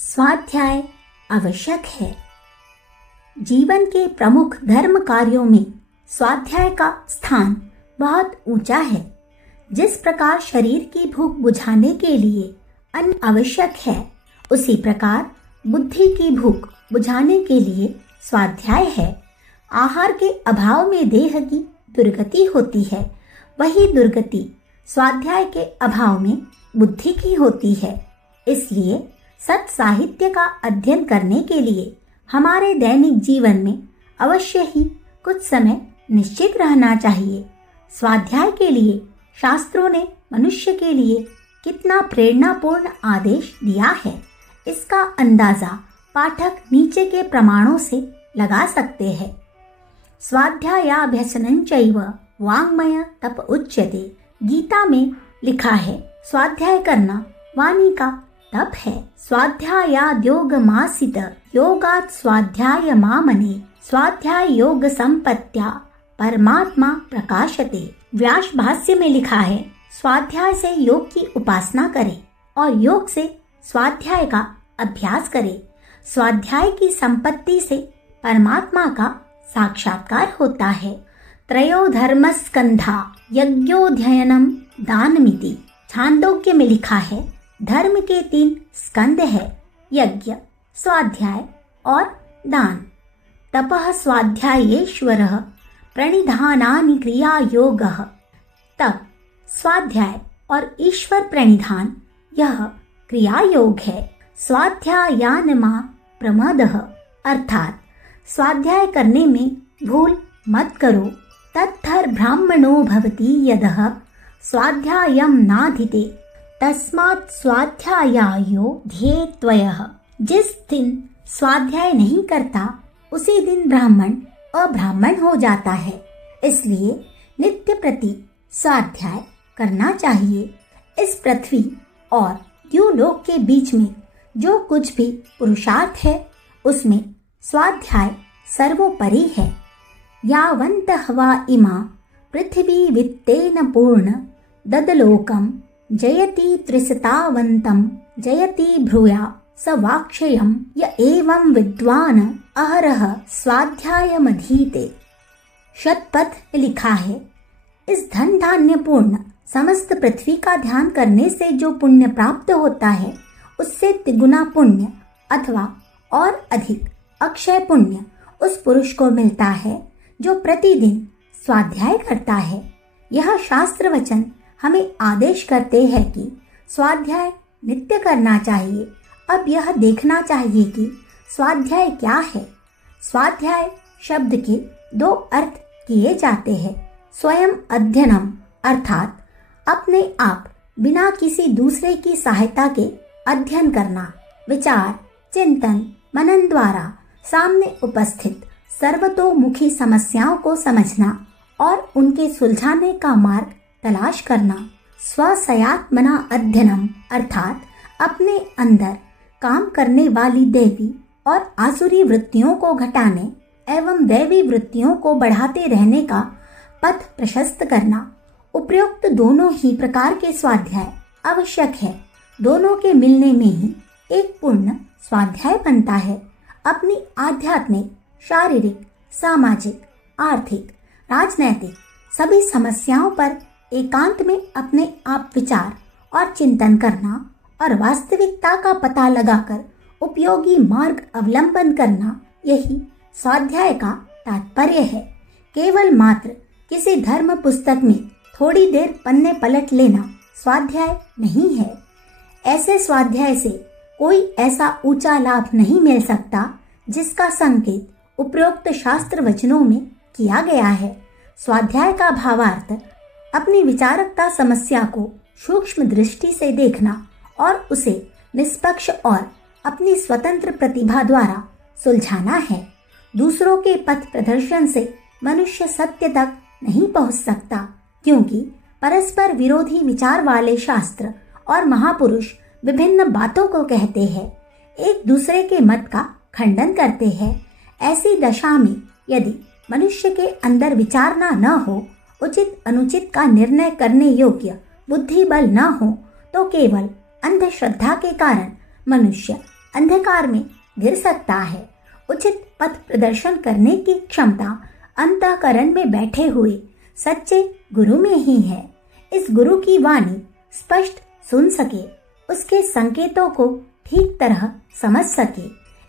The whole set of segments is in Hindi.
स्वाध्याय आवश्यक है। जीवन के प्रमुख धर्म कार्यों में स्वाध्याय का स्थान बहुत ऊंचा है। जिस प्रकार शरीर की भूख बुझाने के लिए अन्न आवश्यक है, उसी प्रकार बुद्धि की भूख बुझाने के लिए स्वाध्याय है। आहार के अभाव में देह की दुर्गति होती है, वही दुर्गति स्वाध्याय के अभाव में बुद्धि की होती है। इसलिए सत साहित्य का अध्ययन करने के लिए हमारे दैनिक जीवन में अवश्य ही कुछ समय निश्चित रहना चाहिए। स्वाध्याय के लिए शास्त्रों ने मनुष्य के लिए कितना प्रेरणापूर्ण आदेश दिया है, इसका अंदाजा पाठक नीचे के प्रमाणों से लगा सकते हैं। स्वाध्यायाभ्यसनं चैव वाङ्मय तप उच्यते। गीता में लिखा है, स्वाध्याय करना वाणी का तप है। स्वाध्यायाद्योगमासित योगात् स्वाध्याय मामने। स्वाध्याय योग संपत्त्या परमात्मा प्रकाशते। व्यास भाष्य में लिखा है, स्वाध्याय से योग की उपासना करें और योग से स्वाध्याय का अभ्यास करें। स्वाध्याय की संपत्ति से परमात्मा का साक्षात्कार होता है। त्रयो धर्मस्कंधा यज्ञोध्ययनम दानमिति। छांदोग्य में लिखा है, धर्म के 3 स्कंद है, यज्ञ, स्वाध्याय और दान। तपः स्वाध्यायेश्वरः प्रणिधानानि क्रिया योगः। तप, स्वाध्याय और ईश्वर प्रणिधान यह क्रिया योग है। स्वाध्यायानमा प्रमादः अर्थात स्वाध्याय करने में भूल मत करो। तत्थर ब्राह्मणो भवति यदः स्वाध्यायं नाधीते तस्मात् स्वाध्यायो ध्येत्वयः। जिस दिन स्वाध्याय नहीं करता, उसी दिन ब्राह्मण अब्राह्मण हो जाता है। इसलिए नित्य प्रति स्वाध्याय करना चाहिए। इस पृथ्वी और द्युलोक के बीच में जो कुछ भी पुरुषार्थ है, उसमें स्वाध्याय सर्वोपरि है। यावन्तः वा इमा पृथ्वी वित्तेन पूर्ण ददलोकम् जयति त्रिशतावन्तं जयति भ्रूया स वाक्षयम् य एवं विद्वान अहरह स्वाध्यायमधीते। शतपथ लिखा है, इस धन धान्य पूर्ण समस्त पृथ्वी का ध्यान करने से जो पुण्य प्राप्त होता है, उससे तिगुना पुण्य अथवा और अधिक अक्षय पुण्य उस पुरुष को मिलता है जो प्रतिदिन स्वाध्याय करता है। यह शास्त्र वचन हमें आदेश करते हैं कि स्वाध्याय नित्य करना चाहिए। अब यह देखना चाहिए कि स्वाध्याय क्या है। स्वाध्याय शब्द के 2 अर्थ किए जाते हैं। स्वयं अध्ययनम अर्थात अपने आप बिना किसी दूसरे की सहायता के अध्ययन करना, विचार, चिंतन, मनन द्वारा सामने उपस्थित सर्वतोमुखी समस्याओं को समझना और उनके सुलझाने का मार्ग तलाश करना। स्वसयात्मना अध्ययनम अर्थात अपने अंदर काम करने वाली दैवी और आसुरी वृत्तियों को घटाने एवं दैवी वृत्तियों को बढ़ाते रहने का पथ प्रशस्त करना। उपयुक्त दोनों ही प्रकार के स्वाध्याय आवश्यक है। दोनों के मिलने में ही एक पूर्ण स्वाध्याय बनता है। अपनी आध्यात्मिक, शारीरिक, सामाजिक, आर्थिक, राजनैतिक सभी समस्याओं पर एकांत में अपने आप विचार और चिंतन करना और वास्तविकता का पता लगाकर उपयोगी मार्ग अवलंबन करना, यही स्वाध्याय का तात्पर्य है। केवल मात्र किसी धर्म पुस्तक में थोड़ी देर पन्ने पलट लेना स्वाध्याय नहीं है। ऐसे स्वाध्याय से कोई ऐसा ऊंचा लाभ नहीं मिल सकता जिसका संकेत उपरोक्त शास्त्र वचनों में किया गया है। स्वाध्याय का भावार्थ अपनी विचारकता समस्या को सूक्ष्म दृष्टि से देखना और उसे निष्पक्ष और अपनी स्वतंत्र प्रतिभा द्वारा सुलझाना है। दूसरों के पथ प्रदर्शन से मनुष्य सत्य तक नहीं पहुंच सकता, क्योंकि परस्पर विरोधी विचार वाले शास्त्र और महापुरुष विभिन्न बातों को कहते हैं, एक दूसरे के मत का खंडन करते हैं। ऐसी दशा में यदि मनुष्य के अंदर विचारना न हो, उचित अनुचित का निर्णय करने योग्य बुद्धि बल न हो, तो केवल अंधश्रद्धा के कारण मनुष्य अंधकार में गिर सकता है। उचित पथ प्रदर्शन करने की क्षमता अंतःकरण में बैठे हुए सच्चे गुरु में ही है। इस गुरु की वाणी स्पष्ट सुन सके, उसके संकेतों को ठीक तरह समझ सके,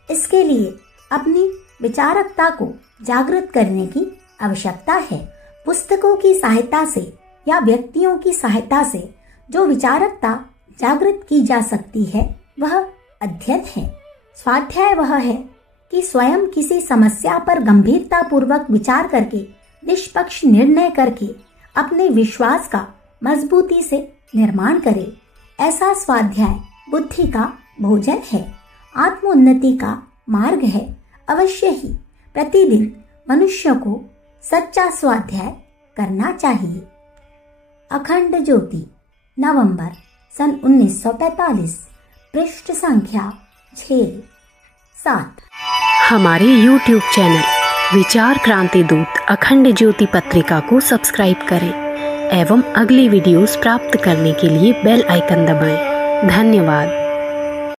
इसके लिए अपनी विचारकता को जागृत करने की आवश्यकता है। पुस्तकों की सहायता से या व्यक्तियों की सहायता से जो विचारकता जागृत की जा सकती है वह अध्ययन है। स्वाध्याय वह है कि स्वयं किसी समस्या पर गंभीरता पूर्वक विचार करके निष्पक्ष निर्णय करके अपने विश्वास का मजबूती से निर्माण करे। ऐसा स्वाध्याय बुद्धि का भोजन है, आत्मोन्नति का मार्ग है। अवश्य ही प्रतिदिन मनुष्य को सच्चा स्वाध्याय करना चाहिए। अखंड ज्योति, नवंबर सन 1945, पृष्ठ संख्या 6-7। हमारे YouTube चैनल विचार क्रांति दूत अखंड ज्योति पत्रिका को सब्सक्राइब करें एवं अगली वीडियोस प्राप्त करने के लिए बेल आइकन दबाएं। धन्यवाद।